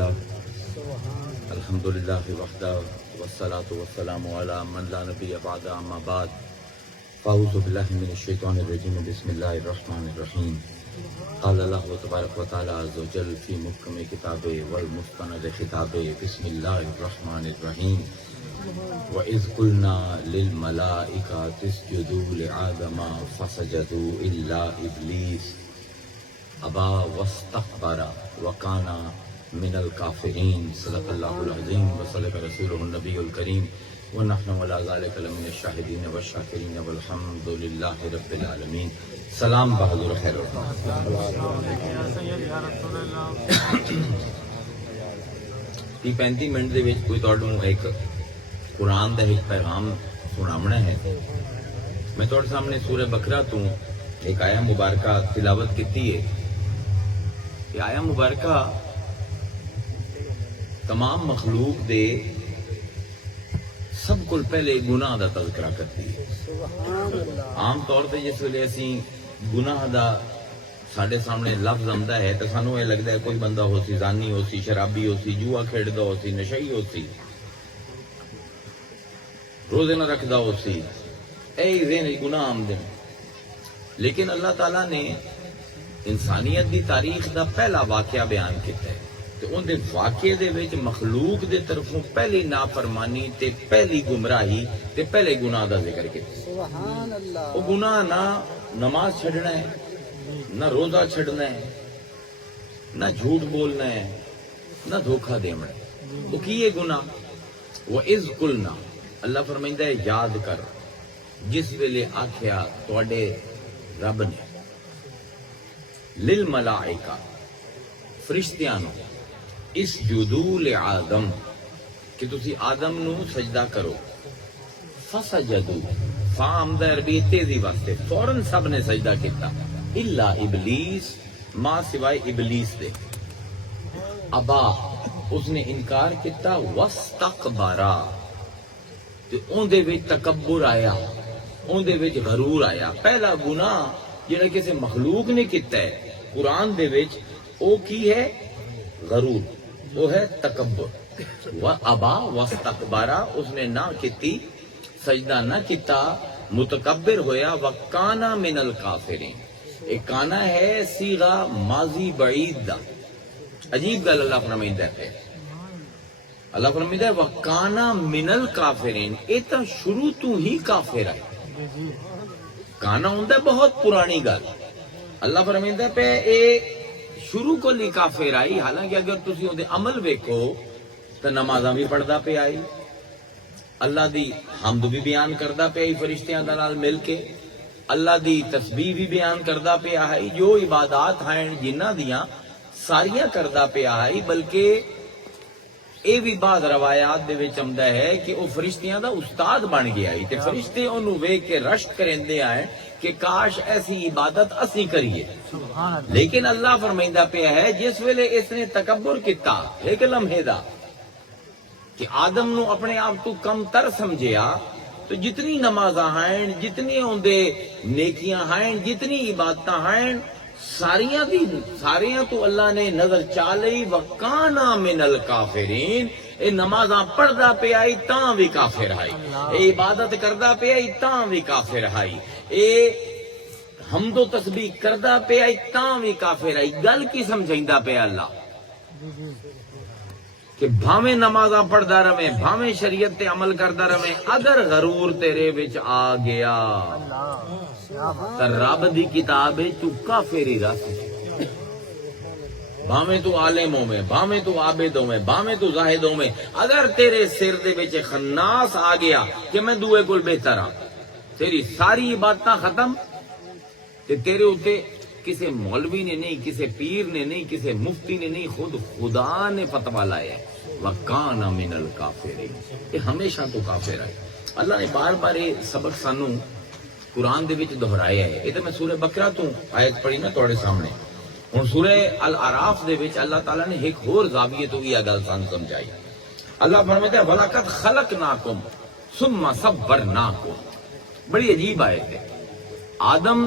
الحمد للہ وحدہ والصلاة والسلام علی من لا نبی بعد اما بعد فاعوذ باللہ من الشیطان الرجیم بسم اللہ الرحمن الرحیم قال اللہ تبارک و تعالی عز و جل فی محکم کتاب والمستند خطاب بسم اللہ الرحمن الرحیم وَإِذْ قُلْنَا لِلْمَلَائِكَةِ اسْجُدُوا لِآدَمَ فَسَجَدُوا إِلَّا إِبْلِيسَ أَبَى وَاسْتَكْبَرَ وَكَانَ من الكافرین صدق اللہ العظیم وصدق رسولہ النبی الکریم ونحن علی ذلک لمن الشاہدین والشاکرین والحمد للہ رب العالمین. سلام بہادر خیر تی 35 منٹ دے وچ کوئی تہاڈوں ایک قرآن دا ایک پیغام سناونا ہے. میں تہاڈے سامنے سورہ بقرہ تو ایک آیا مبارکہ تلاوت کیتی ہے. یہ آیا مبارکہ تمام مخلوق دے سب کو پہلے گناہ دا تذکرہ کرتی ہے. عام طور پہ جس ویلے اسی گناہ دا ساڈے سامنے لفظ آندا ہے تو سانو یہ لگتا ہے کوئی بندہ ہو سی زانی ہو سی شرابی ہو سی جوا کھیڈدا ہو سی نشئی ہو سی روزے نہ رکھدا ہو سی اے ذہن گناہ آمدے. لیکن اللہ تعالیٰ نے انسانیت دی تاریخ دا پہلا واقعہ بیان کیتا ہے تے ان دے واقعے دے وچ مخلوق دے طرفوں پہلی نافرمانی تے پہلی گمراہی تے پہلے گناہ دا ذکر کیتا. سبحان اللہ. او گناہ نہ نماز چھڈنا ہے نہ روزہ چھڈنا ہے نہ جھوٹ بولنا ہے نہ دھوکہ دینا ہے. وہ کی ہے گناہ؟ وَإِذْ قُلْنَا اللہ فرمائندا ہے یاد کر جس ویلے آکھیا تواڈے رب نے للملائکہ فرشتیاں نو اسجدوا لآدم کہ تسی آدم نو سجدہ کرو. فسجدوا فام عربی تیزی واسطے فوراً سب نے سجدہ کیتا الا ابلیس ما سوائے ابلیس دے. ابا اس نے انکار کیتا واستکبرا تے اون دے وچ تکبر آیا اون دے وچ غرور آیا. پہلا گناہ جڑا کسی مخلوق نے کیتا ہے قرآن دے وچ او کی ہے؟ غرور. وہ ہے تکبر. وَأَبَا وَاسْتَكْبَرَ اس نے نہ کیتی سجدہ نہ کیتا متکبر ہویا. وَكَانَ مِنَ الْكَافِرِينَ ایک کانا ہے صیغہ ماضی بعید دا. عجیب گل اللہ فرمائندا ہے. اللہ فرمائندا ہے وَكَانَ مِنَ الْكَافِرِينَ یہ تو شروع تو ہی کافر ہے. کانا ہوندا بہت پرانی گل. اللہ فرمائندا پہ اے شروع کو لی کافر آئی. حالانکہ اگر تسی اون دے عمل ویکھو تو نمازاں بھی پڑھدا پہ آئی اللہ دی حمد بھی بیان کردا پہ آئی فرشتیاں دے نال مل کے اللہ دی تسبیح بھی بیان کردا پہ آئی جو عبادات ہیں جنہاں دیاں ساریاں کردا پہ آئی. بلکہ اے بھی بعض روایات دے وچ آندا ہے کہ او فرشتیاں دا استاد بن گیا ہے تے فرشتے اونوں ویکھ کے رشک کریندے آئے کہ کاش ایسی عبادت اسی کریے. لیکن اللہ فرمائندا پیا ہے جس ویلے اس نے تکبر کیتا ایک لمحے دا کہ آدم نو اپنے آپ تو کم تر سمجھیا تو جتنی نمازاں ہیں جتنی اوندے نیکیاں ہیں جتنی عبادتاں ہیں ساریاں تو اللہ نے نظر چا لئی. وَكَانَ مِنَ الْكَافِرِينَ اے نمازاں پڑھدا پہ آئی تاں بھی کافر آئی. اے عبادت کردا پہ آئی تاں بھی کافر آئی. اے حمد و تسبیح کردا پہ آئی تاں بھی کافر آئی. گل کی سمجھائندا پہ اللہ کہ بھاویں نمازاں پڑھدا رہے بھاویں شریعت تے عمل کردا رہے اگر غرور تیرے وچ آ گیا تو رب دی کتاب تو کافر ہی رہ سکے. بھاویں تو عالم ہوویں بھاویں تو عابد ہوویں بھاویں تو زاہد ہوویں اگر تیرے سر دے وچ خناس آ گیا کہ میں دوے کول بہتر ہاں تیری ساری عبادتاں ختم تے تیرے اوتے کسی مولوی نے نہیں کسی پیر نے نہیں کسی مفتی نے نہیں خود خدا نے فتویٰ لایا ہے. وَكَانَ مِنَ الْكَافِرِينَ یہ ہمیشہ تو کافر ہے. اللہ نے بار بار یہ سبق سانو قرآن دے وچ دہرایا ہے. یہ تو میں سورہ بقرہ تو آیت پڑھی نا تھوڑے سامنے. ہن سورہ الاعراف دے وچ اللہ تعالیٰ نے ایک اور زاویے تو یہ گل سانو سمجھائی. اللہ فرماتا ہے وَلَقَدْ خَلَقْنَاكُمْ ثُمَّ صَوَّرْنَاكُمْ. بڑی عجیب آیت ہے. آدم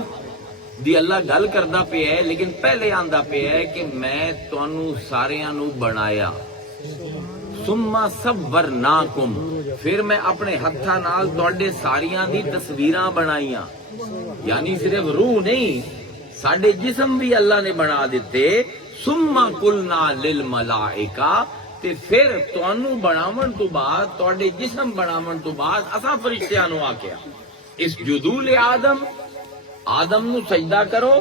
دی اللہ گل کردا پیا ہے، لیکن پہلے آندا پیا ہے کہ میں تانوں ساریاں نو بنایا، ثم صورناکم، پھر میں اپنے ہتھاں نال تواڈے ساریاں دی تصویراں بنائیاں، یعنی صرف روح نہیں، ساڈے جسم بھی اللہ نے بنا دیتے۔ ثم قلنا للملائکہ، تے پھر تانوں بناون تو بعد، تواڈے جسم بناون تو بعد اساں فرشتیاں نو آکھیا اسجدوا لآدم، آدم نو سجدہ کرو،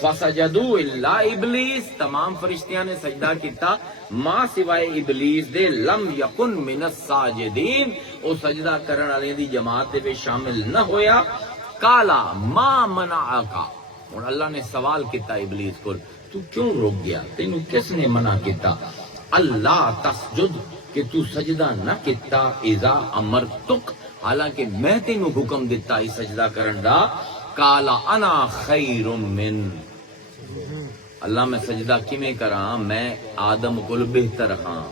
فسجدوا الا ابلیس، تمام فرشتیاں نے سجدہ کیتا ماں سوائے ابلیس دے، لم یکن من الساجدین، او سجدہ کرن والے دی جماعت دے وچ شامل نہ ہویا۔ کالا ما منعکا، اور اللہ نے سوال کیتا ابلیس کو، تو کیوں رک گیا، تینوں کس نے منع کیتا؟ اللہ تسجد، کہ تو سجدہ نہ کیتا، اذا امرتک، حالانکہ میں تینوں حکم دیتا ہی سجدہ کرن دا۔ کالا انا خیر من، اللہ میں سجدہ کیویں کراں، میں آدم کول بہتر ہاں۔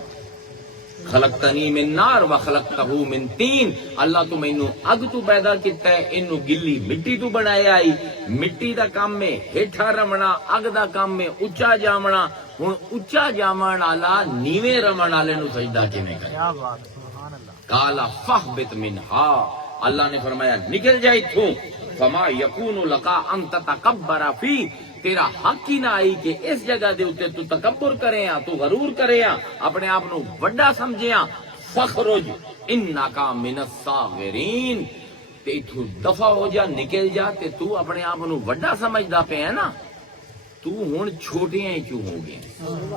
خلقتنی من نار و خلقتہ من تین، اللہ تو مینوں اگ تو پیدا کیتا ہے، اینوں گلی مٹی تو بنایا ہی، مٹی دا کام ہے ہیٹھا رمنا، اگ دا کام ہے اچا جامنا، ہن اچا جامن والا نیویں رمن والے نو سجدہ کیویں کرے؟ کالا فاہبط منہا، اللہ نے فرمایا نکل جا ایتھوں، فما یکون لکا ان تتکبر فی، تیرا حق ہی نہ آئی کہ اس جگہ دے اوتے تو تکبر کرے ہاں، تو غرور کرے ہاں، اپنے آپ نو وڈا سمجھے ہاں۔ فخرج انکا من الصاغرین، تے ایتھوں دفع ہو جا، نکل جا، تے تو اپنے آپ نو وڈا سمجھدا پیا ہے نا، تو ہن چھوٹیاں ہی کیوں ہو گئے؟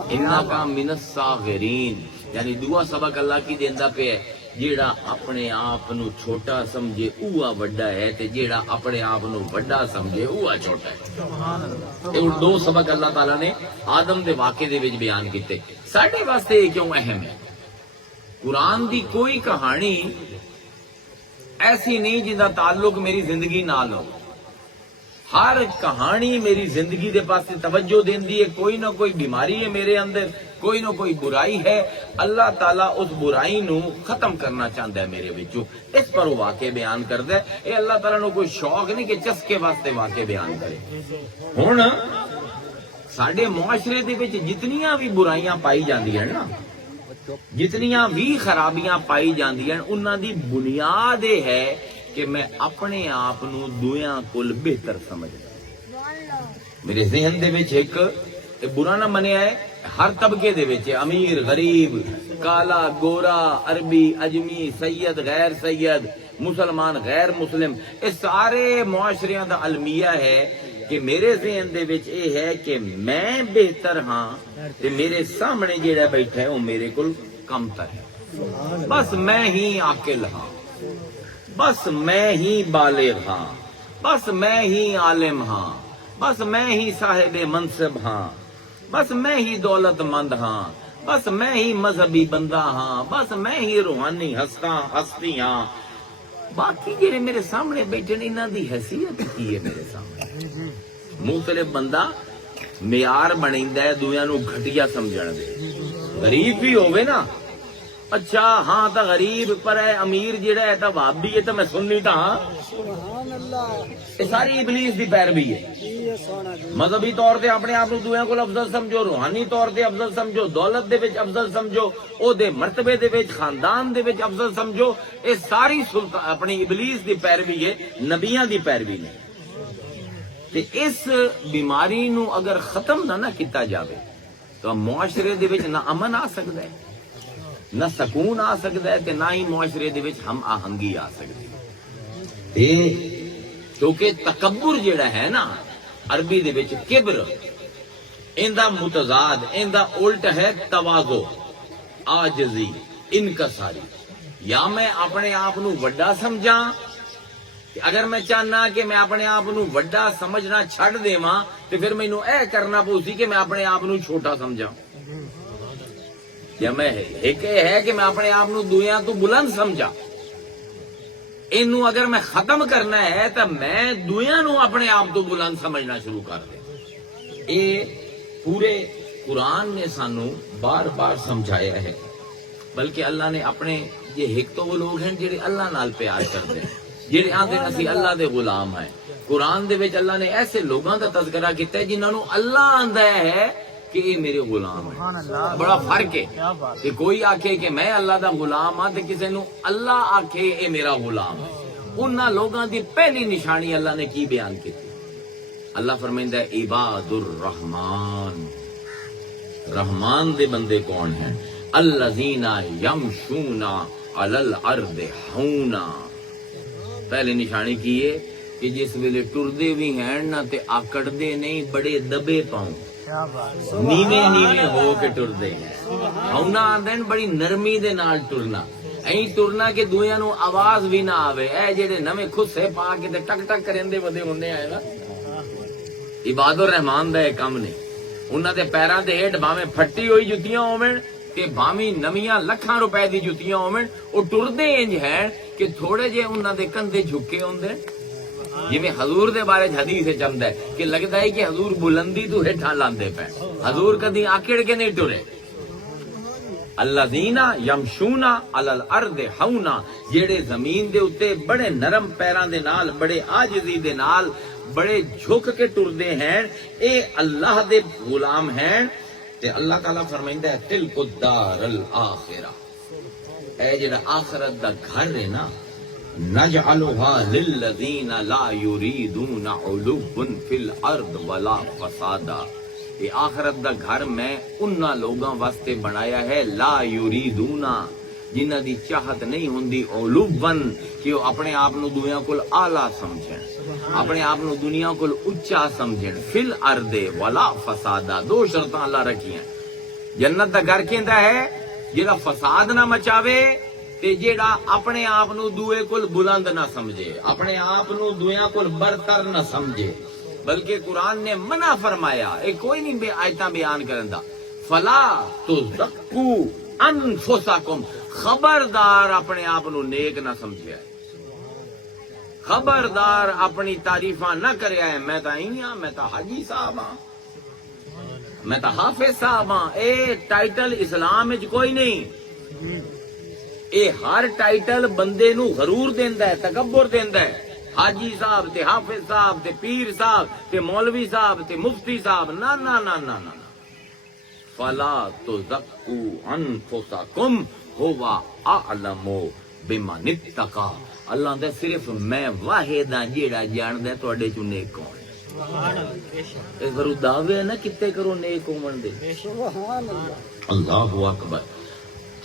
انکا من الصاغرین، یعنی دعا سبق اللہ کی دیندا پیا ہے، جیڑا اپنے آپ نو چھوٹا سمجھے اوہ وڈا ہے، تے جیڑا اپنے آپ نو وڈا سمجھے اوہ چھوٹا ہے۔ یہ دو سبق اللہ تعالیٰ نے آدم دے واقعے دے وچ بیان کیتے۔ ساڈے واسطے یہ کیوں اہم ہے؟ قرآن دی کوئی کہانی ایسی نہیں جن دا تعلق میری زندگی نال ہو، ہر کہانی میری زندگی دے پاسے توجہ دیندی ہے، کوئی نہ کوئی بیماری ہے میرے اندر، کوئی نہ کوئی برائی ہے، اللہ تعالیٰ اس برائی نو ختم کرنا چاہتا ہے میرے وچوں، اس پر وہ واقع بیان کرتا ہے۔ اے اللہ تعالیٰ نو کوئی شوق نہیں کہ چسکے واسطے واقع بیان کرے۔ ہن ساڈے معاشرے دے وچ جتنیاں بھی برائیاں پائی جاندیاں نا، جتنیاں بھی خرابیاں پائی جاندیاں، انہاں دی بنیاد یہ ہے کہ میں اپنے آپ نو دویاں کول بہتر سمجھدا۔ میرے ذہن دے وچ ایک برا نہ منیا ہے، ہر طبقے دے وچ امیر غریب، کالا گورا، عربی اجمی، سید غیر سید، مسلمان غیر مسلم، اس سارے معاشریاں دا المیہ ہے کہ میرے ذہن دے وچ اے ہے کہ میں بہتر ہاں تے میرے سامنے جیڑا بیٹھا ہے وہ میرے کول کم تر ہے، بس میں ہی عاقل ہاں، بس میں ہی بالغ ہاں، بس میں ہی عالم ہاں، بس میں ہی صاحب منصب ہاں، بس میں ہی دولت مند ہاں، بس میں ہی مذہبی بندہ ہاں، بس میں ہی روحانی ہستی ہاں، باقی جڑے میرے سامنے بیٹھے نے انہاں دی حیثیت کی ہے میرے سامنے؟ مختلف بندہ معیار بنیندا ہے دویاں نو گھٹیا سمجھن دے، غریب بھی ہوے نا، اچھا ہاں تا غریب پر ہے، امیر جڑا ہے تا وہابی ہے، تا میں سنی تا ہاں، یہ ساری ابلیس دی پیروی ہے۔ مذہبی طور تے اپنے آپ دویاں کول افضل سمجھو، روحانی طور تے افضل سمجھو، دولت دے وچ افضل سمجھو، او دے مرتبے دے وچ، خاندان دے وچ افضل سمجھو، یہ ساری اپنی ابلیس دی پیروی ہے، نبیاں دی پیروی نہیں۔ تے اس بیماری نو اگر ختم نہ کیتا جاوے تو معاشرے دے وچ نہ امن آ سکدا ہے، نہ سکون آ سکتا ہے، تے نہ ہی معاشرے دے وچ ہم آہنگی آ سکتی ہے۔ کیونکہ تکبر جڑا ہے نا، عربی دے وچ کبر، ایندا متضاد، ایندا الٹ ہے تواضع، عاجزی، انکساری۔ یا میں اپنے آپ نو وڈا سمجھاں، اگر میں چاہنا کہ میں اپنے آپ نو وڈا سمجھنا چھڈ دیواں تے پھر مینوں اے کرنا پو سی کہ میں اپنے آپ نو چھوٹا سمجھاں، یا میں ایک ہے کہ میں اپنے آپ نو دویاں تو بلند سمجھا، اینو اگر میں ختم کرنا ہے تو میں دویاں نو اپنے آپ تو بلند سمجھنا شروع کر دیں۔ اے پورے قرآن نے سانو بار بار سمجھایا ہے، بلکہ اللہ نے اپنے یہ ایک تو وہ لوگ ہیں جڑے اللہ نال پیار کرتے ہیں، جڑے آندے اسی اللہ دے غلام ہیں. قرآن دے وچ اللہ نے ایسے لوگاں دا تذکرہ کیتا ہے جنہاں نو اللہ آندا ہے کہ یہ میرے غلام ہیں. بڑا فرق ہے کہ کوئی آکھے کہ میں اللہ دا غلام ہاں تے کسے نو اللہ آکھے اے میرا غلام ہے. انہاں لوگاں دی پہلی نشانی اللہ نے کی بیان کی؟ اللہ فرمائندا ہے عباد الرحمان. رحمان دے بندے کون ہیں؟ الذین یمشون علی الارض ہونا. پہلے نشانی کی ہے کہ جس ویلے ٹردے بھی ہیں نہ تے آکڑدے نہیں، بڑے دبے پاؤں، نیویں نیویں ہو کے ٹردے ہیں. ہونا آندے بڑی نرمی دے نال ٹرنا، این ٹرنا کہ دویاں نو آواز بھی نہ آوے. اے جڑے نویں خسے پا کے تے ٹک ٹک کریندے ودے ہوندے آئے نا، عباد الرحمان دا ایک کم نہیں. انہاں دے پیراں دے ہیٹھ بھاویں پھٹی ہوئی جتیاں ہوویں کہ بھاویں نویاں لکھاں روپے دی جتیاں ہوویں، او ٹردے انج ہیں کہ تھوڑے جے انہاں دے کندھے جھکے ہوندے. جویں حضور دے بارے حدیث وچ آندا ہے کہ لگدا ہے کہ حضور بلندی تو ہیٹھاں لاندے پے. حضور کدی آکڑ کے نہیں ٹرے. الذین یمشون علی الارض ہونا، جڑے زمین دے اوتے بڑے نرم پیراں دے نال، بڑے عاجزی دے نال، بڑے جھک کے ٹردے ہیں، اے اللہ دے غلام ہیں. تے اللہ تعالیٰ فرمائندا ہے تلک الدار الآخرہ، اے جڑا آخرت دا گھر ہے نا، نجعلها للذین لا یریدون علوا فی الارض ولا فسادا. یہ آخرت دا گھر میں انہاں لوگاں واسطے بنایا ہے لا یریدون، جنہاں دی چاہت نہیں ہوندی علوا کہ وہ اپنے آپ نو دنیا کول اعلیٰ سمجھن، اپنے آپ نو دنیا کول اچا سمجھن. فی الارض ولا فسادا، دو شرطاں اللہ رکھیاں. جنت دا گھر کیندا ہے جڑا فساد نہ مچاوے تے جیڑا اپنے آپ نو دوے کول بلند نہ سمجھے، اپنے آپ نو دویاں کول برتر نہ سمجھے. بلکہ قرآن نے منع فرمایا، ایک کوئی نہیں آیتاں بیان کرن دا، فلا تزکو انفسکم، خبردار اپنے آپ نو نیک نہ سمجھیا ہے، خبردار اپنی تعریفاں نہ کریا ہے. میں تا ہی ہاں، میں تا حاجی صاحب ہاں، میں تا حافظ صاحب ہاں. اے ٹائٹل اسلام وچ کوئی نہیں. اے ہر ٹائٹل بندے نو غرور دیندا ہے، تکبر دیندا ہے. حاجی صاحب تے حافظ صاحب تے پیر صاحب تے مولوی صاحب تے مفتی صاحب، نہ نہ نہ نہ نہ. فلا تزکو انفسکم هو اعلم بمن اتقى. اللہ دے صرف میں واحد ہاں جیڑا جاندا ہے تواڈے چوں نیک کون ہے. اس کرو دعوے نہ کتے کرو نیک ہون دے. سبحان اللہ، اللہ اکبر.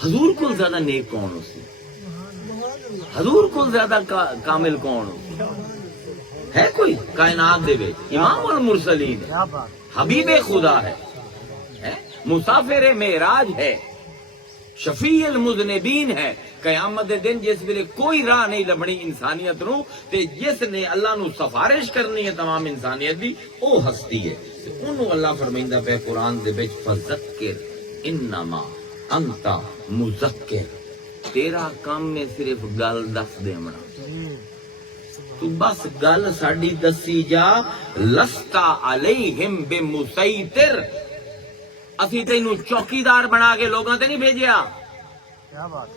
حضور کو زیادہ نیک کون ہو سی؟ حضور کو زیادہ کامل کون ہو ہے؟ کوئی کائنات دے وچ امام المرسلین ہے، حبیب خدا ہے، مسافر معراج ہے، شفیع المذنبین ہے. قیامت دے دن جس ویلے کوئی راہ نہیں لبنی انسانیت نو تے جس نے اللہ نو سفارش کرنی ہے تمام انسانیت دی، او ہستی ہے. انہوں اللہ فرمائندا پہ قرآن دے وچ فذکر انما انت مذکر، تیرا کام میں صرف گل دس دیونا. تو بس گل ساڈی دسی جا. لستا علیہم بمسیطر، اسی تینوں چوکیدار بنا کے لوگاں تے نہیں بھیجیا. کیا بات،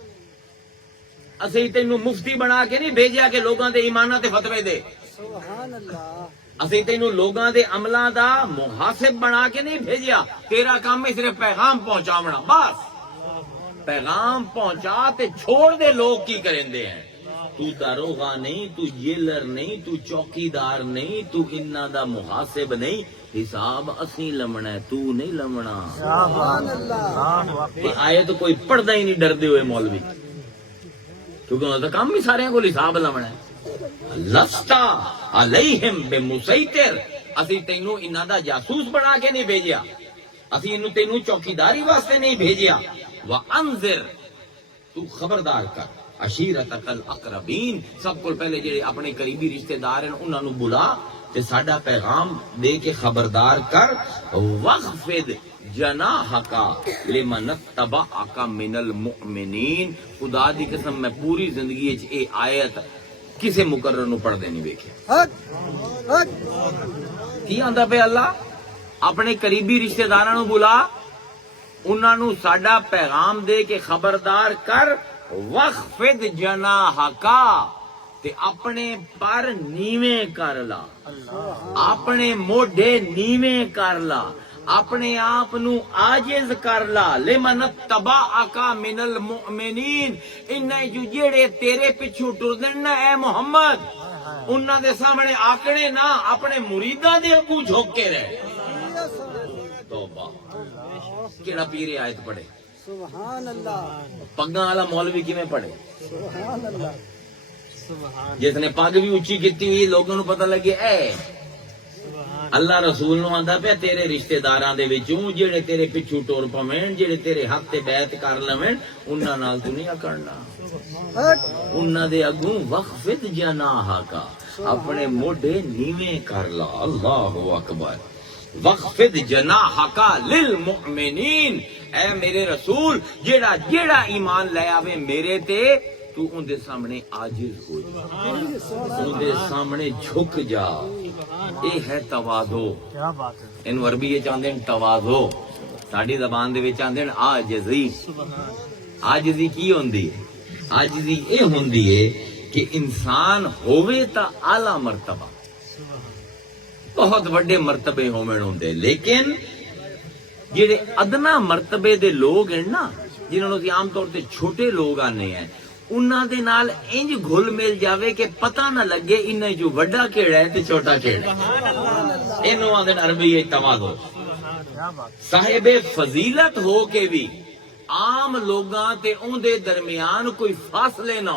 اسی تینوں مفتی بنا کے نہیں بھیجیا کہ لوگاں دے ایماناں تے فتوی دے. سبحان اللہ. اسی تینوں لوگاں دے عملاں دا محاسب بنا کے نہیں بھیجیا. تیرا کام ہے صرف پیغام پہنچاونا. بس پیغام پہنچا تے چھوڑ دے. لوگ کی کریندے ہیں؟ تو داروغہ نہیں، تو جیلر نہیں، تو چوکیدار نہیں، تو انہاں دا محاسب نہیں. حساب اسی لمنا ہے، تو نہیں لمنا. سبحان اللہ. آئے تو کوئی پڑھدا ہی نہیں ڈردے ہوئے مولوی، کیونکہ انہاں دا کام بھی سارے کو حساب لمنا ہے. لستا علیہم بمسیطر، اسی تینوں انہاں دا جاسوس بنا کے نہیں بھیجیا، اسی انہوں تینوں چوکیداری واسطے نہیں بھیجیا. وانذر، تو خبردار کر. عشیرتک الاقربین، سب کو پہلے جڑے اپنے قریبی رشتہ دار ہیں انہاں نو بلا تے ساڈا پیغام دے کے خبردار کر. وخفض جناحک لمن اتبعک من المؤمنین. خدا دی قسم میں پوری زندگی وچ اے آیت کسے مقرر نو پڑھ دے نہیں ویکھیا. کی آندا پہ اللہ؟ اپنے قریبی رشتہ داراں نو بلا، انہاں نو ساڈا پیغام دے کے خبردار کر. وخفض جناحک، تے اپنے پر نیویں کر لا، اپنے موڈے نیویں کر لا، اپنے آپ نو عاجز کر لا. لمن اتبعک من المؤمنین، انہیں جو جڑے تیرے پچھو ٹردن نا اے محمد، انہاں دے سامنے آکڑے نہ، اپنے مریداں دے اگوں جھک کے رہ. توبہ، کیڑا پیر آیت پڑھے؟ سبحان اللہ، پگاں والا مولوی کیویں پڑھے؟ سبحان اللہ، جس نے پگ بھی اچھی کیتی ہوئی لوگوں نو پتہ لگے اے اللہ رسول نو آندا پیا تیرے رشتہ داراں دے وچوں جڑے تیرے پچھو ٹور پویں، جڑے تیرے حق تے بیعت کر لویں، انہاں نال تو نہیں اکڑنا. انہاں دے اگوں وخفض جناحک، اپنے موڈے نیویں کر لا. اللہ اکبر. وخفض جناحک للمؤمنین، اے میرے رسول جیڑا جیڑا ایمان لے آوے میرے تے، تو ان دے سامنے عاجز ہو جا، ان دے سامنے جھک جا. اے ہے تواضع. کیا بات ہے، اینو عربی وچ آندے نے تواضع، ساڈی زبان دے وچ آندے نے عاجزی. عاجزی کی ہوندی ہے؟ عاجزی اے ہوندی ہے کہ انسان ہووے تا اعلی مرتبہ، بہت وڈے مرتبے ہومن ہوندے، لیکن جڑے ادنا مرتبے دے لوگ ہیں نا، جنہوں نے عام طور تے چھوٹے لوگ آنے ہیں، انہاں دے نال انج گھل مل جاوے کہ پتہ نہ لگے انہیں جو وڈا کیڑا ہے تے چھوٹا کیڑا ہے. انہوں آندے عربی ہے تواضع. کیا بات، صاحب فضیلت ہو کے بھی عام لوگاں تے اون دے درمیان کوئی فاصلے نہ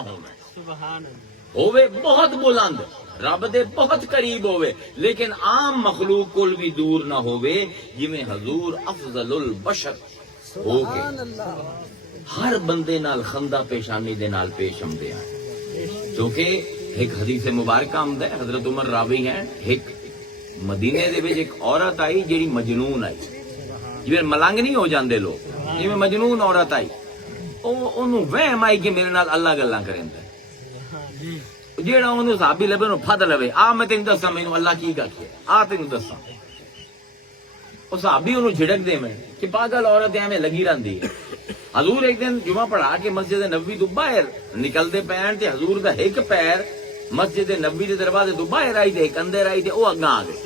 ہووے بہت بلند، رب دے بہت قریب ہووے، لیکن عام مخلوق کول بھی دور نہ ہووے، جویں حضور افضل البشر ہو کے سبحان اللہ، ہر بندے نال خندہ پیشانی دے نال پیش آمدے ہیں. کیونکہ ایک حدیث مبارکہ آمدہ ہے، حضرت عمر راوی ہیں، ایک مدینے دے وچ ایک عورت آئی جیڑی مجنون آئی، جویں ملنگ نہیں ہو جاندے لوگ، جویں مجنون عورت آئی، اونوں وہم آئی کہ میرے نال اللہ گلاں کریندا ہے. جیڑا اونوں صحابی لبے نو پھد لوے، آ میں تینوں دساں مینوں اللہ کی گل ہے، آ تینوں دساں. او صحابی اونوں جھڑک دے میں کہ پاگل عورت ایویں لگی رہندی ہے. حضور ایک دن جمعہ پڑھا کے مسجد نبوی تو باہر نکلدے پین تے حضور دا ایک پیر مسجد نبوی دے دروازے تو باہر آئی تے ایک اندر آئی تے او اگاں آ گئے.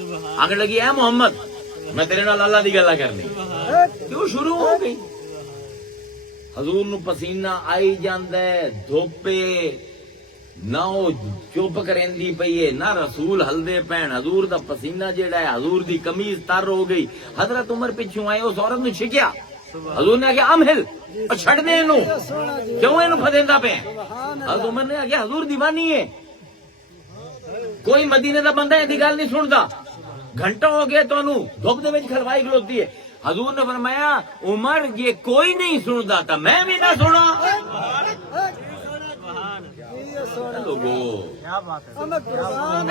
آگے لگی اے محمد میں تیرے نال اللہ دی گلاں کرنی. کیوں شروع ہو گئی. حضور نو پسینہ آئی جاندا ہے، دھوپے نہ او چپ کریندی پئی ہے، نہ رسول ہلدے پین. حضور دا پسینہ جیڑا ہے، حضور دی قمیض تر ہو گئی. حضرت عمر پیچھوں آئے، اس عورت نو چھکیا. حضور نے آگیا امہل، چھڑ دے اینو، کیوں اینو پھدیندا پے؟ حضرت عمر نے آگیا حضور دیوانی ہے، کوئی مدینے دا بندہ ایسی گل نہیں سندا. گھنٹہ ہو گیا تانوں دھوپ دے وچ کھلوائی کھلوتی ہے. حضور نے فرمایا عمر یہ کوئی نہیں سندا تا میں بھی نہ سنا. لوگو کیا بات ہے،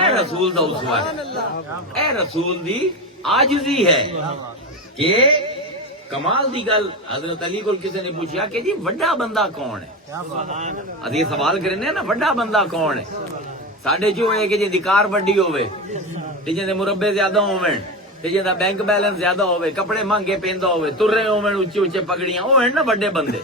اے رسول دا اسوہ ہے، اے رسول دی عاجزی ہے. کہ کمال دی گل حضرت علی کو کسی نے پوچھا کہ جی وڈا بندہ کون ہے؟ کیا بات ہے، ادھی سوال کرنے نا وڈا بندہ کون ہے؟ ساڈے جو ہے کہ جی دی کار وڈی ہوے تے جے دے مربے زیادہ ہوون تے جے دا بینک بیلنس زیادہ ہوے، کپڑے مہنگے پیندا ہوے، تر رہے ہوون اونچے اونچے پگڑیاں، او ہیں نا وڈے بندے.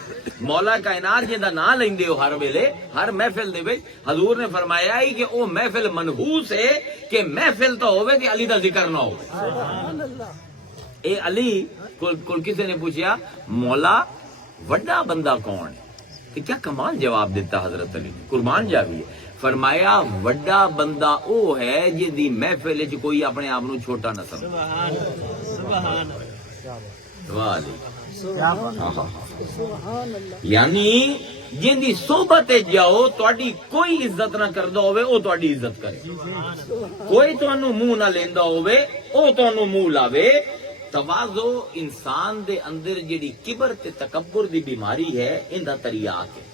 مولا کائنات جے دا نام لیندے ہو ہر ویلے ہر محفل دے وچ، حضور نے فرمایا ہی کہ او محفل منحوس ہے کہ محفل تو ہوے تے علی دا ذکر نہ ہوے. سبحان اللہ، اے علی کو کسی نے پوچھا مولا وڈا بندہ کون ہے؟ کہ کیا کمال جواب دیتا حضرت علی نے، قربان جاویے. فرمایا وڈا بندہ او ہے جدی محفل وچ کوئی اپنے آپ نو چھوٹا نہ سمجھے. واہ علی. سبحان اللہ، یعنی جن دی صحبت جاؤ تہاڈی کوئی عزت نہ کردا ہوے او تہاڈی عزت کرے، کوئی تانوں منہ نہ لیندا ہوے او تانوں منہ لاوے. تواضع انسان دے اندر جڑی کبر تے تکبر دی بیماری ہے ایندا تریاق ہے،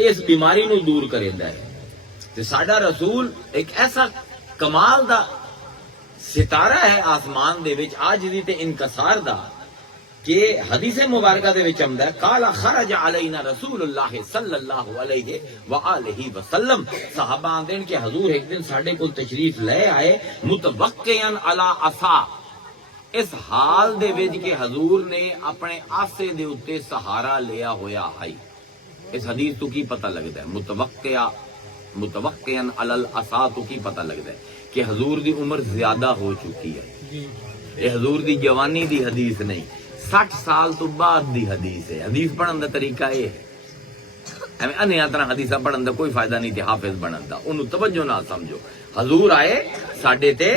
اس بیماری نو دور کریندا ہے. تے ساڈا رسول ایک ایسا کمال دا ستارہ ہے آسمان دے وچ عاجزی تے انکسار دا کہ حدیث مبارکہ دے وچ آمدا ہے قال خرج علینا رسول اللہ صلی اللہ علیہ وآلہ وسلم. صحابہ آندے کہ حضور ایک دن ساڈے کول تشریف لے آئے متوقعا علی عصا، اس حال دے وچ کہ حضور نے اپنے آسے دے اتے سہارا لیا ہویا ہے. اس حدیث تو کی پتہ لگتا ہے؟ متوقع متوقعاً علی العصا تو کی پتہ لگتا ہے کہ حضور دی عمر زیادہ ہو چکی ہے. یہ حضور دی جوانی دی حدیث نہیں، 60 سال تو بعد دی حدیث ہے. حدیث پڑھن دا طریقہ یہ ہے، ایویں انہیا طرح حدیثاں پڑھن دا کوئی فائدہ نہیں تے حافظ بنن دا. انہوں توجہ نہ سمجھو. حضور آئے ساڈے تے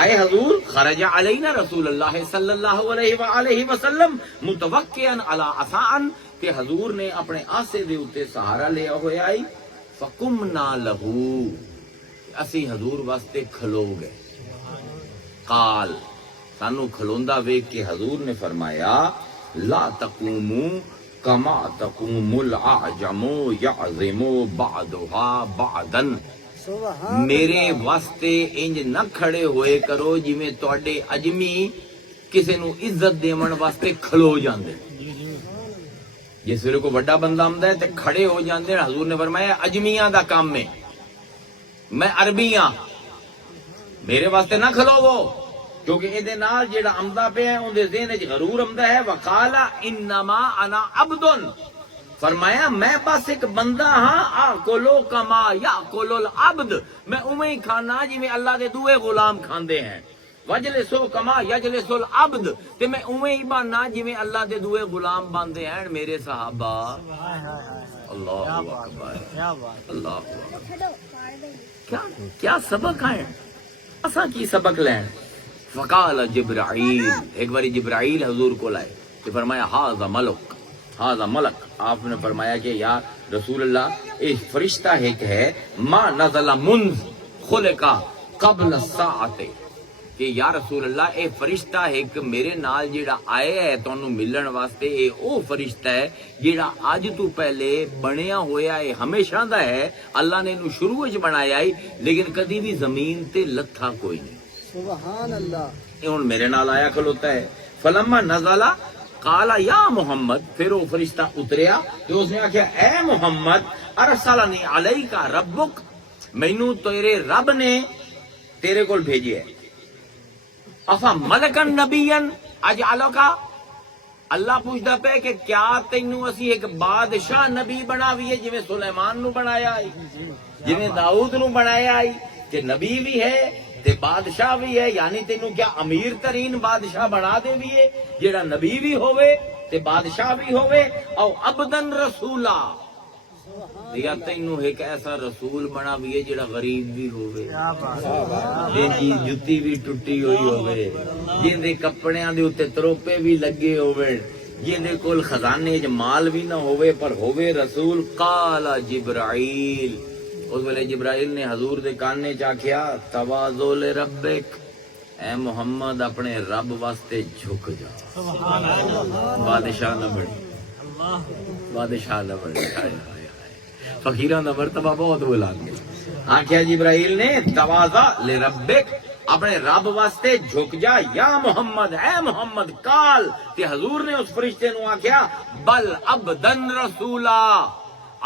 آئے، حضور خرج علینا رسول اللہ صلی اللہ علیہ وآلہ وسلم متوقعاً علی عصا، کہ حضور نے اپنے آسے دے اوتے سہارا لیا ہویا آئی. فقمنا لہو، اسی حضور واسطے کھلو گئے. قال، سانو کھلوندا ویکھ کے حضور نے فرمایا لا تقوموا کما تقوم الاعجم یعظم بعضها بعضا، میرے واسطے انج نہ کھڑے ہوئے کرو جویں تواڈے اجمی کسے نو عزت دیون واسطے کھلو جاندے. جس ویلے کوئی بڑا بندہ آمدا ہے تے کھڑے ہو جاندے. حضور نے فرمایا اجمیاں دا کام ہے، میں عربی ہاں، میرے واسطے نہ کھلو وہ، کیونکہ اے دے نال جیڑا آمدا پیا ہے اون دے ذہن وچ غرور آمدا ہے. وقال انما انا عبد، فرمایا میں بس ایک بندہ ہاں. آکلو کما یاکل العبد، میں اوویں ہی کھانا جویں اللہ دے دوے غلام کھاندے ہیں. وجلسو کما یجلس العبد، تے میں اوویں ہی بننا جویں اللہ دے دوے غلام باندے ہیں میرے صحابہ. اللہ اکبر، اللہ اکبر. کیا سبق آئے اساں کی سبق لین. فقال جبرائیل، ایک باری جبرائیل حضور کو لائے کہ فرمایا ھذا ملک، ھذا ملک. آپ نے فرمایا کہ یا رسول اللہ ایک فرشتہ ایک ہے ما نزل منذ خلق قبل الساعۃ، کہ یا رسول اللہ اے فرشتہ ایک میرے نال جیڑا آیا ہے تانوں ملن واسطے، اے او فرشتہ ہے جیڑا اج تو پہلے بنیا ہویا ہے، ہمیشہ دا ہے. اللہ نے انہوں شروع وچ بنایا ہے لیکن کدی بھی زمین تے لتھا کوئی نہیں. سبحان اللہ. یہ ہن میرے نال آیا کھلوتا ہے. فلما نزل قال یا محمد، پھر وہ فرشتہ اتریا تو اس نے آخیا اے محمد ارسلنی علیک ربک، مینوں تیرے رب نے تیرے کول بھیجیا ہے. افا ملکن نبیین اجعلکا، اللہ پوچھدا پے کہ کیا تینوں اسی ایک بادشاہ نبی بناویے جویں سلیمان نو بنایا ہے، جویں داؤد نو بنایا ہے، کہ نبی بھی ہے تے بادشاہ بھی ہے. یعنی تینوں کیا امیر ترین بادشاہ بنا دے بھی ہے جیڑا نبی بھی ہوئے تے بادشاہ بھی ہوئے، او عبدن رسولا، یا تینوں ایک ایسا رسول بنا بھی ہے جیڑا غریب بھی ہوئے، جن کی جتی بھی ٹوٹی ہوئی ہوئے، جن دے کپڑیاں دے اوتے تروپے بھی لگے ہوئے، جن دے کول خزانے وچ مال بھی نہ ہوئے پر ہوئے رسول. قال جبرائیل، اس ویلے جبرائیل نے حضور دے کانے چ آکھیا تواضع لربک، اے محمد اپنے رب واسطے جھک جا. سبحان اللہ. بادشاہ نہ بنی، بادشاہ نہ بنی. فقیراں دا مرتبہ بہت بلند ہے. آکھیا جبرائیل نے تواضع لربک، اپنے رب واسطے جھک جا یا محمد، اے محمد. قال، تے حضور نے اس فرشتے نو آکھیا بل عبدن رسولا،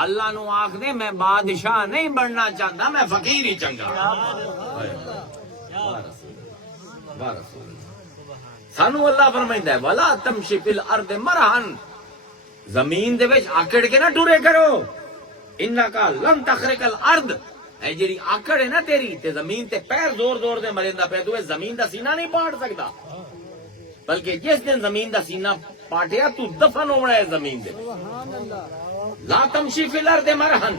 اللہ نو آکھ دے میں بادشاہ نہیں بننا چاہتا، میں فقیر ہی چنگا. سانو اللہ فرمائندا ہے ولا تمشی فی الارض مرحن، زمین دے وچ آکڑ کے نہ ٹرے کرو. انکا لن تخرق الارض، اے جڑی آکڑ ہے نا تیری تے زمین تے پیر زور زور دے مریندا پے، تو زمین دا سینہ نہیں پاٹ سکدا، بلکہ جس دن زمین دا سینہ پاٹیا تو دفن ہونا ہے زمین دے. لا تمشی فی الارض مرحن،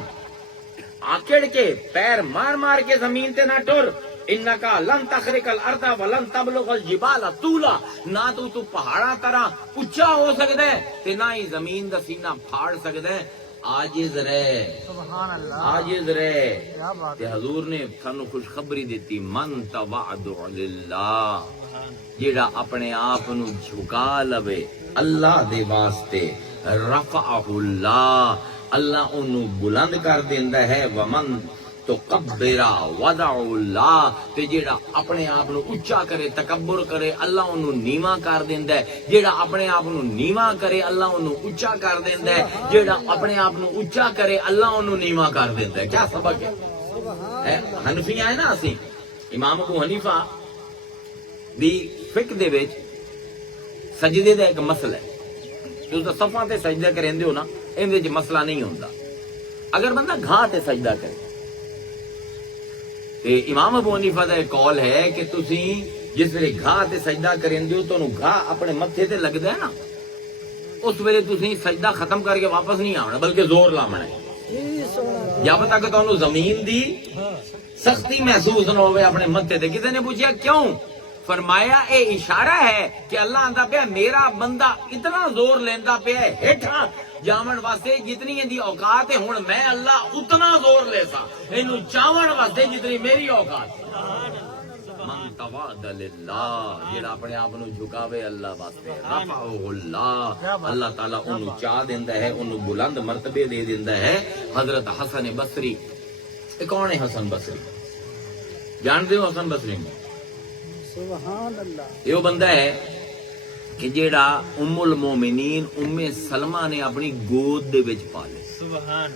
آکڑ کے پیر مار مار کے زمین تے نہ ٹر. انکا لن تخرق الارض ولن تبلغ الجبال طولا، نہ تو پہاڑاں طرح اونچا ہو سکدا ہے تے نہ ہی زمین دا سینہ پھاڑ سکدا ہے. عاجز رہے، سبحان اللہ. عاجز رہے. کیا بات تے حضور نے سانو خوشخبری دیتی من تواضع للہ، جیڑا اپنے آپ نو جھکا لوے اللہ دے واسطے، رفعہ اللہ، اللہ انہوں بلند کر دیندا ہے. ومن تکبرا وضع اللہ، تے جیڑا اپنے آپ نو اونچا کرے تکبر کرے اللہ انہوں نیواں کر دیندا ہے. جیڑا اپنے آپ نو نیواں کرے اللہ انہوں اونچا کر دیندا ہے. جیڑا اپنے آپ نو اونچا کرے اللہ انہوں نیواں کر دیندا ہے. کیا سبق ہے؟ حنفیاں ہے نا اسی، امام ابو حنیفہ دی فقہ دے وچ سجدے دا ایک مسئلہ ہے. جو صفاں تے سجدہ کریندے ہو نا، ایں وچ مسئلہ نہیں ہوندا. اگر بندہ گھا تے سجدہ کرے تے امام ابو حنیفہ دا ایک قول ہے کہ تسی جس ویلے گھا تے سجدہ کرین دیو تو گھا اپنے متھے تے لگدا ہے نا، اس ویلے تسی سجدہ ختم کر کے واپس نہیں آنا بلکہ زور لاونا ہے، یا پتہ کہ تانوں زمین دی سختی محسوس نہ ہوئے اپنے متھے تے۔ کسی نے پوچھا کیوں؟ فرمایا اے اشارہ ہے کہ اللہ آندا پیا میرا بندہ اتنا زور لیندا پیا ہے ہیٹھاں جاون واسطے جتنی دی اوقات ہے، ہن میں اللہ اتنا زور لے سا اینو چاون واسطے جتنی میری اوقات ہے۔ من تواضع للہ، جڑا اپنے آپ نو جھکاوے اللہ واسطے، رفعہ اللہ، اللہ تعالیٰ انہوں چاہ دیندا ہے، انہوں بلند مرتبے دے دیندا ہے۔ حضرت حسن بصری، کون ہے حسن بصری؟ جان دیو حسن بصری میں سبحان اللہ، یہ بندہ ہے کہ جیڑا ام المومنین ام سلمہ نے اپنی گود دے وچ پالے۔ سبحان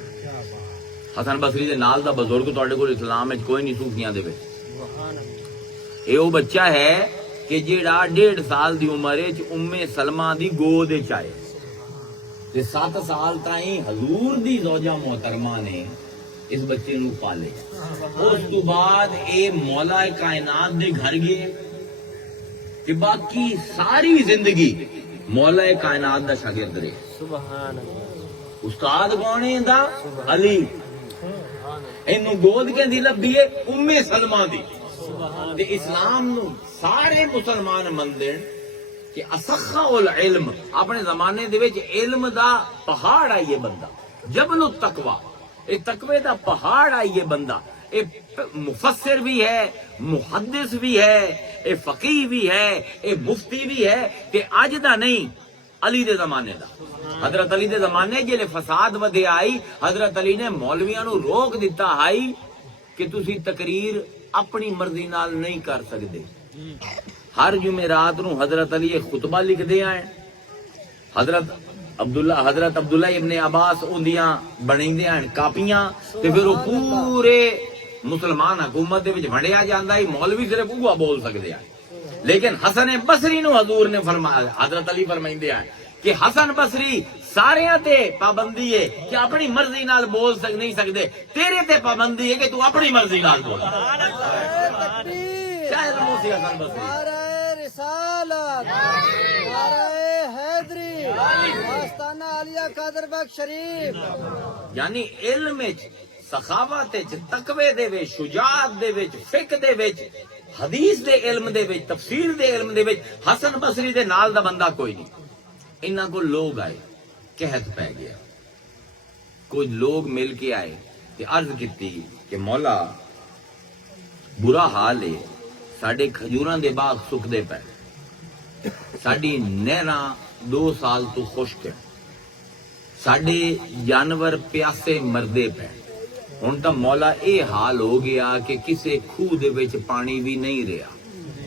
حسن بصری دے نال دا بزرگ تواڈے کول اسلام وچ کوئی نہیں صوفیاں دے وچ۔ سبحان یہ وہ بچہ ہے کہ جیڑا 1.5 سال دی عمر وچ ام سلمہ دی گود وچ آئے تے 7 سال تائیں حضور دی زوجہ محترمہ نے اس بچے نو پالے۔ اس تو بعد اے مولا کائنات دے گھر گئے کہ باقی ساری زندگی مولا کائنات دا شاگرد رہے۔ سبحان اللہ، استاد کون ہے دا؟ علی۔ اینو گود کے دی لبھی ہے ام سلمہ دی۔ تے اسلام نو سارے مسلمان مندن کہ اسخا العلم، اپنے زمانے دے وچ علم دا پہاڑ آئیے بندہ، جبل التقوی، اے تقوی دا پہاڑ آئیے بندہ، اے مفسر بھی ہے، محدث بھی ہے، اے فقیہ بھی ہے، اے مفتی بھی ہے، تے اج دا نہیں علی دے زمانے دا۔ حضرت علی دے زمانے جلے فساد ودے آئی، حضرت علی نے مولویاں نو روک دیتا آئی کہ تسی تقریر اپنی مرضی نال نہیں کر سکتے۔ ہر جمعرات نو حضرت علی ایک خطبہ لکھ دے آئے، حضرت عبداللہ ابن عباس اندیاں بنیندے ہیں کاپیاں، تے پھر وہ پورے مسلمان حکومت دے وچ ونڈیا جاندا ہے، مولوی صرف اوہ بول سکدے ہیں۔ لیکن حسن بصری نو حضور نے فرمایا، حضرت علی فرمائندے ہیں کہ حسن بصری ساریاں تے پابندی ہے کہ اپنی مرضی نال بول نہیں سکتے، تیرے تے پابندی ہے کہ تو اپنی مرضی نال بول۔ شاید موسی حسن بصری، نعرہ رسالت، نعرہ حیدری، آستانہ عالیہ قادر بخش شریف۔ یعنی علم وچ، سخاوت وچ، تقوی دے وچ، شجاعت دے وچ، فقہ دے وچ، حدیث دے علم دے وچ، تفسیر دے علم دے وچ حسن بصری دے نال دا بندہ کوئی نہیں۔ انہاں کو لوگ آئے، قحط پہ گیا، کچھ لوگ مل کے آئے تے عرض کیتی کہ مولا برا حال ہے، ساڈے کھجوراں دے باغ سکدے پے، ساڈی نہراں 2 سال تو خشک ہے، ساڈے جانور پیاسے مردے پے، ہن تاں مولا اے حال ہو گیا کہ کسے کھوہ دے وچ پانی بھی نہیں رہا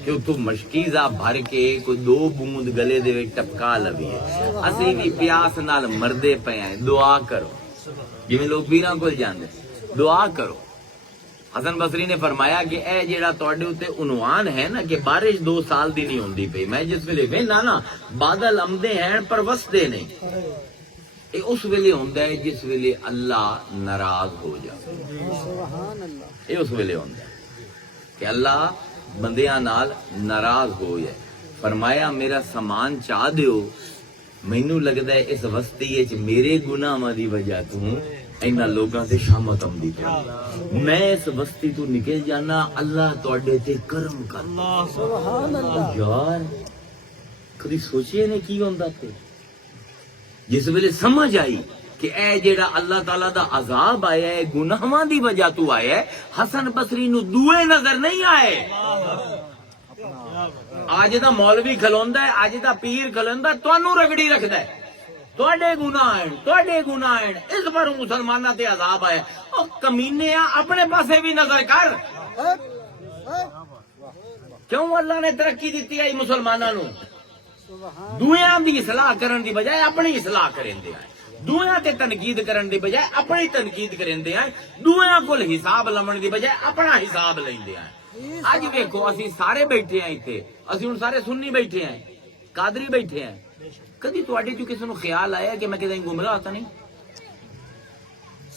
کہ اتوں مشکیزہ بھر کے کوئی 2 بوند گلے دے وچ ٹپکا لویے، اسی بھی پیاس نال مردے پے ہیں، دعا کرو۔ جویں لوگ پیراں کول جاندے، دعا کرو۔ حسن بصری نے فرمایا کہ اے جیڑا تواڈے اوتے عنوان ہے نا کہ بارش 2 سال دی نہیں ہوندی پئی، میں جس ویلے وینا نا بادل آمدے ہیں پر وسدے نہیں، اے اس ویلے ہوندا ہے جس ویلے اللہ ناراض ہو جائے، سبحان اللہ، اے اس ویلے ہوندا ہے کہ اللہ بندیاں نال ناراض ہو جائے۔ فرمایا میرا سامان چاہ دیو، مینوں لگدا ہے اس وسطی وچ میرے گناہاں دی وجہ تو اینا لوگاں تے شامت آمدی پئی، میں اس وسطی تو نکل جانا، اللہ تواڈے تے کرم کر۔ سبحان اللہ، یار کدی سوچے نے کی ہوندا تے جس ویلے سمجھ آئی کہ اے جیڑا اللہ تعالیٰ دا عذاب آیا ہے گناہاں دی وجہ تو آیا ہے، حسن بصری نو دوئے نظر نہیں آئے۔ آج دا مولوی کھلوندا ہے، آج دا پیر کھلوندا ہے، تانوں رگڑی رکھدا ہے، تواڈے گناہ ہیں، اس پر مسلماناں تے عذاب آیا۔ او کمینیا اپنے پاسے بھی نظر کر، کیوں اللہ نے ترقی دیتی ہے مسلماناں نو؟ دویاں دی اصلاح کرن دی بجائے اپنی اصلاح کرن دے آئے، دویاں تے تنقید کرن دی بجائے اپنی تنقید کرن دے آئے، دویاں کول حساب لمن دی بجائے اپنا حساب لیندے آئے۔ اج ویکھو اسی سارے بیٹھے ہیں ایتھے، اسی ہن سارے سنی بیٹھے ہیں، قادری بیٹھے ہیں، کدی تواڈے چوں کسے نوں خیال آیا کہ میں کدی گمراہ تا نہیں؟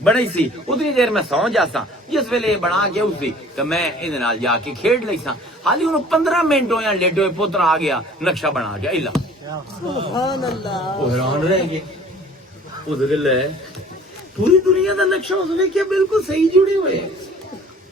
بڑی سی اتنی دیر میں سو جاسا جس ویلے یہ بنا کے اسی تو میں یہ نال جا کے کھیڈ لئی سا حالی انہوں 15 منٹ ہویا لیٹے ہوئے پتر آ گیا نقشہ بنا گیا اللہ سبحان اللہ وہ حیران رہ گئے وہ دل ہے پوری دنیا کا نقشہ اس نے کیا بالکل صحیح جڑے ہوئے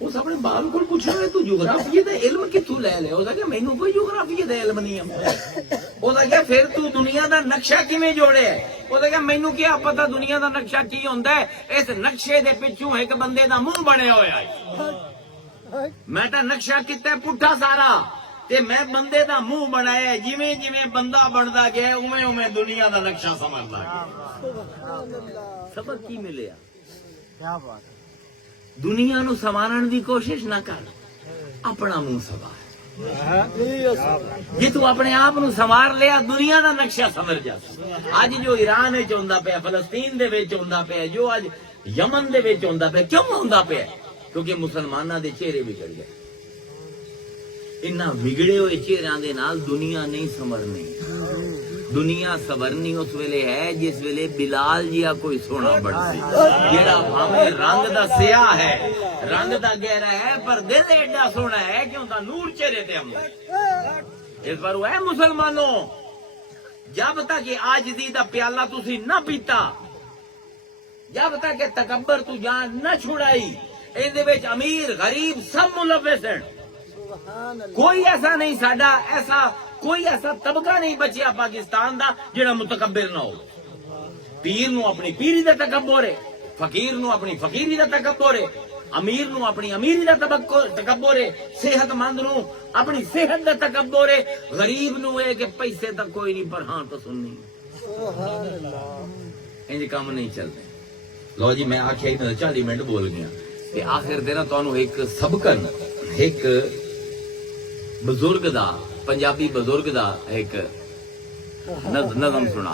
اس اپنے باپ کو پوچھنا ہے تو جغرافیے دا علم کتوں لے لے اس کہ مینوں کوئی جغرافیے دا علم نہیں ہے اس کہ پھر تو دنیا دا نقشہ کیویں جوڑے ہے اس کہ مینوں کیا پتہ دنیا دا نقشہ کی ہوندا ہے اس نقشے دے پچھوں ایک بندے دا منہ بنیا ہویا ہے میں تا نقشہ کیتا ہے پٹھا سارا تے میں بندے دا منہ بنایا ہے جویں جویں بندہ بندا گیا اوویں اوویں دنیا دا نقشہ سمجھدا گیا سبحان اللہ سبق کی ملیا کیا بات دنیا نو سوارن دی کوشش نہ کر اپنا منہ سوار جی تو اپنے آپ نو سوار لیا دنیا دا نقشہ سمجھ جا اج جو ایران وچ ہوندا پیا فلسطین دے وچ ہوندا پیا جو اج یمن دے وچ ہوندا پیا کیوں ہوندا پیا کیونکہ مسلماناں دے چہرے بگڑ گئے انہاں بگڑے ہوئے چہریاں دے نال دنیا نہیں سمرنی دنیا سورنی اس ویلے ہے جس ویلے بلال جیا کوئی سونا بڑھسی جیڑا بھاویں رنگ دا سیاہ ہے رنگ دا گہرا ہے پر دل ایڈا سونا ہے کہ اندا نور چہرے تے ہم اس پر وہ ہے مسلمانوں جب تک کہ آجزی دا پیالہ تسی نہ پیتا جب تک کہ تکبر تو جان نہ چھڑائی ان دے وچ امیر غریب سب ملوث ہیں سبحان اللہ کوئی ایسا نہیں ساڈا ایسا کوئی ایسا طبقہ نہیں بچیا پاکستان دا جڑا متکبر نہ ہو پیر نو اپنی پیری دا تکبر ہے فقیر نو اپنی فقیری دا تکبر ہے امیر نو اپنی امیری دا تکبر ہے صحت مند نو اپنی صحت دا تکبر ہے غریب نو ہے کہ پیسے تک کوئی نہیں پر ہاں تو سننی سبحان اللہ انج کام نہیں چلتے لو جی میں آخیا ہی 40 منٹ بول گیا کہ آخر دینا تانوں ایک سبقن ایک بزرگ دا پنجابی بزرگ دا ایک نظم سنا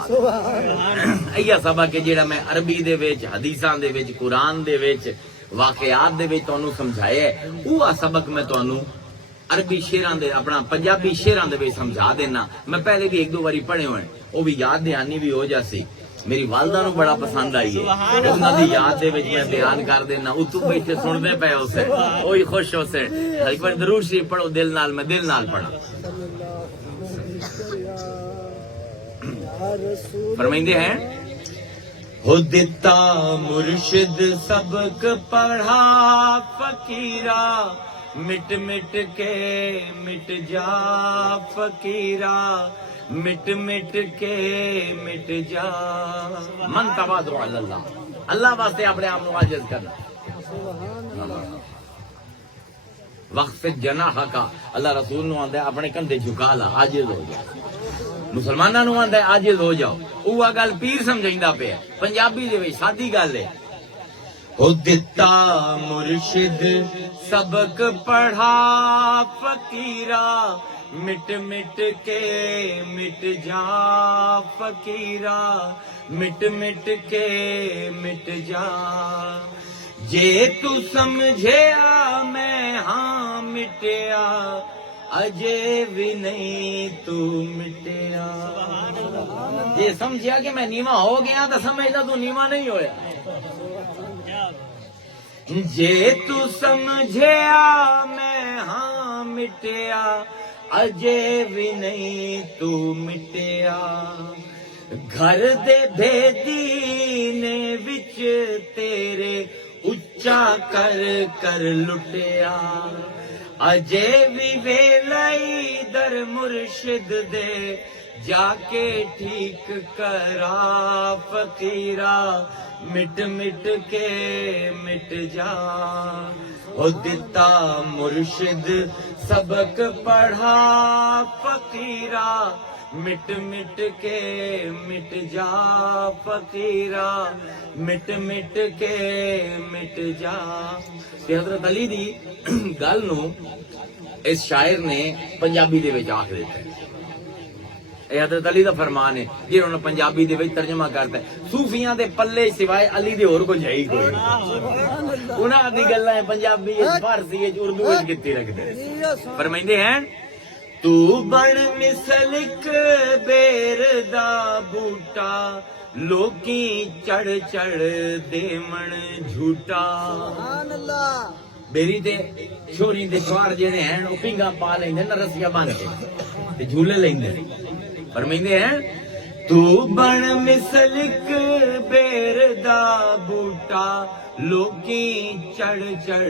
ایہ سبق ہے جیڑا میں عربی دے وچ حدیثاں دے وچ قرآن دے وچ واقعات دے وچ تانوں سمجھایا ہے وہ سبق میں تانوں عربی شعراں دے اپنا پنجابی شعراں دے وچ سمجھا دینا میں پہلے بھی ایک دو باری پڑھے ہوئے وہ بھی یاد دہانی بھی ہو جاسی میری والدہ نو بڑا پسند آئی ہے انہاں دی یاد دے وچ میں بیان کر دینا اتو بیٹھے سن دے پے اسے وہی خوش ہو سے ایک بار درود شریف پڑھو دل نال میں دل نال پڑھا فرمائندے ہیں ہو دیتا مرشد سبق پڑھا فقیرا مٹ مٹ کے مٹ جا فقیرا مٹ مٹ کے مٹ جا من تواضع علی اللہ اللہ واسطے اپنے آپ کو عاجز کرنا وقف جناح کا اللہ رسول نو آندا ہے اپنے کندھے جھکا لا عاجز ہو جا مسلماناں نو آندا ہے عاجز ہو جاؤ اوہ گل پیر سمجھیندا پیا پنجابی دے وچ سادی گل ہے ہو دتا مرشد سبق پڑھا فقیرا مٹ مٹ کے مٹ جا فقیرا مٹ مٹ کے مٹ جا جے تو سمجھیا میں ہاں مٹیا اجے بھی نہیں تو مٹیا جے سمجھیا کہ میں نیواں ہو گیا تو سمجھدا تو نیواں نہیں ہویا جے تو سمجھیا میں ہاں مٹیا اجے بھی نہیں تو مٹیا گھر دے بھیدی نے وچ تیرے اچا کر کر لٹیا اجے بھی ویلائی در مرشد دے جا کے ٹھیک کرا فقیرا مٹ مٹ کے مٹ جا او دتا مرشد سبق پڑھا فقیرا مٹ مٹ کے مٹ جا فقیرا مٹ مٹ کے مٹ جا تے حضرت علی دی گل نو اس شاعر نے پنجابی دے وچ آکھ دتا ہے اے حضرت علی دا فرمان ہے جنہوں نے پنجابی دے وچ ترجمہ کرتا ہے صوفیاں دے پلے سوائے علی دے اور کوئی ہے ہی کوئی نہیں انہاں دی گلاں پنجابی وچ فارسی وچ اردو وچ کیتی رکھدے فرمائندے ہیں تو بن مثلک بیر دا بوٹا ਲੋਕੀ ਚੜ ਚੜ ਦੇਵਣ ਝੂਟਾ سبحان اللہ بیری تے چھوری دے چوار جڑے ہیں او پنگا پا لیندے نا رسیاں بن کے تے جھولے لیندے فرمیندے ہیں تو بن مسلک بیر دا بوٹا لوکی چڑ چڑ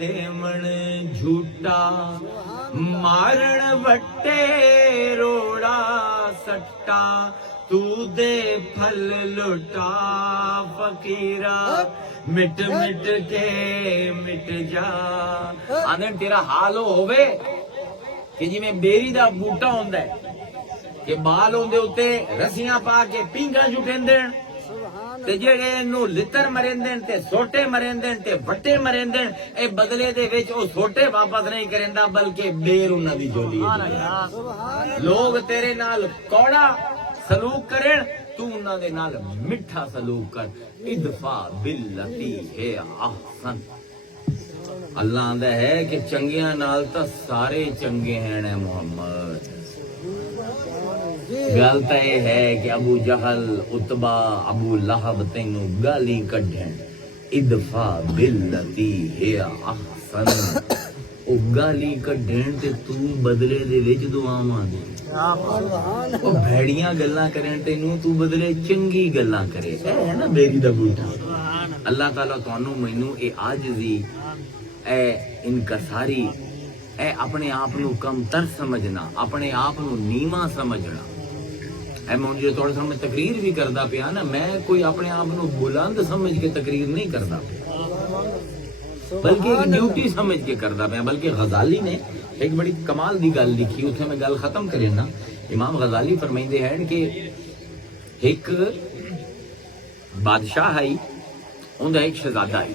دیون جھوٹا مارن وٹے روڑا سٹا تو دے پھل لٹا فقیرا مٹ مٹ کے مٹ جا آندن تیرا حال ہووے کہ جی میں بیری دا بوٹا ہوندا ہے کہ بال ہوندے اوتے رسیاں پا کے پینگاں جھٹیندن سبحان تے جڑے نو لتر مریندن تے سوٹے مریندن تے وٹے مریندن اے بدلے دے وچ او سوٹے واپس نہیں کریندا بلکہ بیر انہاں دی جولی ہے سبحان لوگ تیرے نال کوڑا سلوک کرن تو انہاں دے نال میٹھا سلوک کر ادفع باللتی ہے احسن اللہ آندا ہے کہ چنگیاں نال تا سارے چنگے ہیں اے محمد گل تو یہ ہے کہ ابو جہل اتبا ابو لہب تینوں گالی کڈھن ادفع باللتی ہے احسن او گالی کڈھن تے تو بدلے دے وچ دعاواں دے او بھڑیاں گلاں کرن تینوں تو بدلے چنگی گلاں کرے اے ہے نا بیری دا بوٹا اللہ تعالیٰ تانوں مینوں اے عاجزی اے انکساری اے اپنے آپ نو کم تر سمجھنا اپنے آپ نو نیواں سمجھنا اے میں جو تھوڑا سا میں تقریر بھی کردا پیا نا میں کوئی اپنے آپ نو بلند سمجھ کے تقریر نہیں کردا پیا بلکہ ایک ڈیوٹی سمجھ کے کردا پیا بلکہ غزالی نے ایک بڑی کمال دی گل لکھی اتھے میں گل ختم کرے نا امام غزالی فرمائندے ہیں کہ ایک بادشاہ آئی اوندا ایک شہزادہ آئی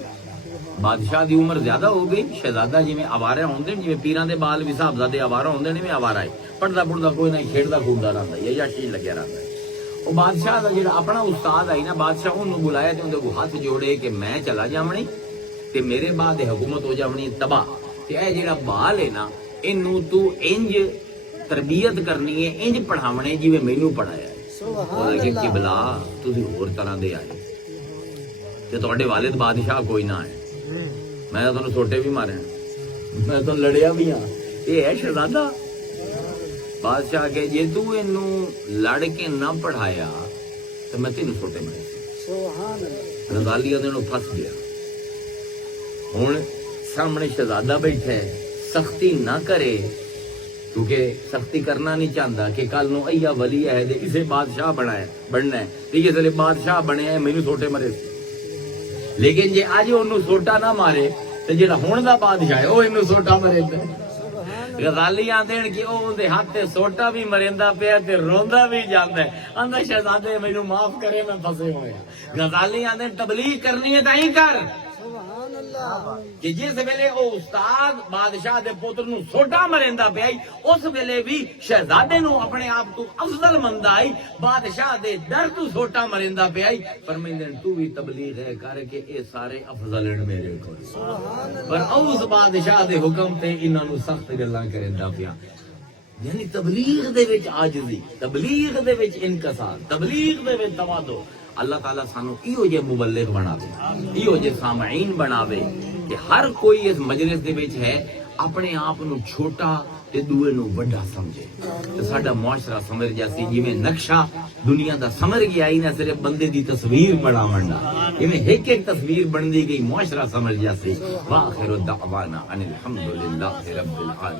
بادشاہ دی عمر زیادہ ہو گئی شہزادہ جی میں آوارے ہوندے جی میں پیراں دے بال بھی صاحبزادے آوارہ ہوندے نے میں آوارہ ہے پڑھدا پڑھدا کوئی نہیں کھیڈدا کھوڈدا رہندا یا یاشی لگیا رہندا او بادشاہ دا جڑا اپنا استاد آئی نا بادشاہ اونوں بلایا تے اون دے ہاتھ جوڑے کہ میں چلا جاونی تے میرے بعد حکومت ہو جاونی تباہ تے اے جڑا بال ہے نا اینوں تو انج تربیت کرنی ہے انج پڑھاونے جویں مینوں پڑھایا ہے سبحان کہ بلا تسی ہور طرح دے آئے تے تواڈے والد بادشاہ کوئی نہ ہے میں تمہیں سوٹے بھی مارے میں تو لڑیا بھی ہاں یہ ہے شہزادہ بادشاہ کہ جے تو اینوں لڑ کے نہ پڑھایا تو میں تینوں سوٹے مارے سبحان اللہ غزالی دے نوں پھس گیا ہن سامنے شہزادہ بیٹھا ہے سختی نہ کرے کیونکہ سختی کرنا نہیں چاہتا کہ کل نو ایا ولی ہے دے اسے بادشاہ بننا ہے ٹھیک ہے چلے بادشاہ بنے ہے مینوں سوٹے مرے لیکن جے اج اونوں سوٹا نہ مارے تے جڑا ہن دا بادشاہ ہے او اینوں سوٹا مرے غزالی آندے کہ او دے ہاتھ تے سوٹا بھی مریندا پیا تے روندا بھی جاندا ہے آندا شہزادے مینوں معاف کرے میں پھسے ہویا غزالی آندے تبلیغ کرنی ہے تائیں کر سبحان اللہ کہ جس ویلے او استاد بادشاہ دے پتر نو سوٹا مریندا پیا اس ویلے بھی شہزادے نو اپنے آپ تو افضل مندا آئی بادشاہ دے در تو سوٹا مریندا پیا فرمیندے تو بھی تبلیغ ہے کر کے اے سارے افضل ہیں میرے کول سبحان پر اس بادشاہ دے حکم تے انہاں نو سخت گلاں کریندا پیا یعنی تبلیغ دے وچ عاجزی تبلیغ دے وچ انکسار تبلیغ دے وچ تواضع اللہ تعالیٰ سانو ایو جے مبلغ بناوے ایو جے سامعین بناوے کہ ہر کوئی اس مجلس دے وچ ہے اپنے آپ نو چھوٹا تے دوے نو بڑا سمجھے تے ساڈا معاشرہ سمجھ جاسی جویں نقشہ دنیا دا سمجھ گیا ہی نہ صرف بندے دی تصویر بناون دا ایویں ایک ایک تصویر بندی گئی معاشرہ سمجھ جاسی واخر الدعوانا ان الحمدللہ رب العالمین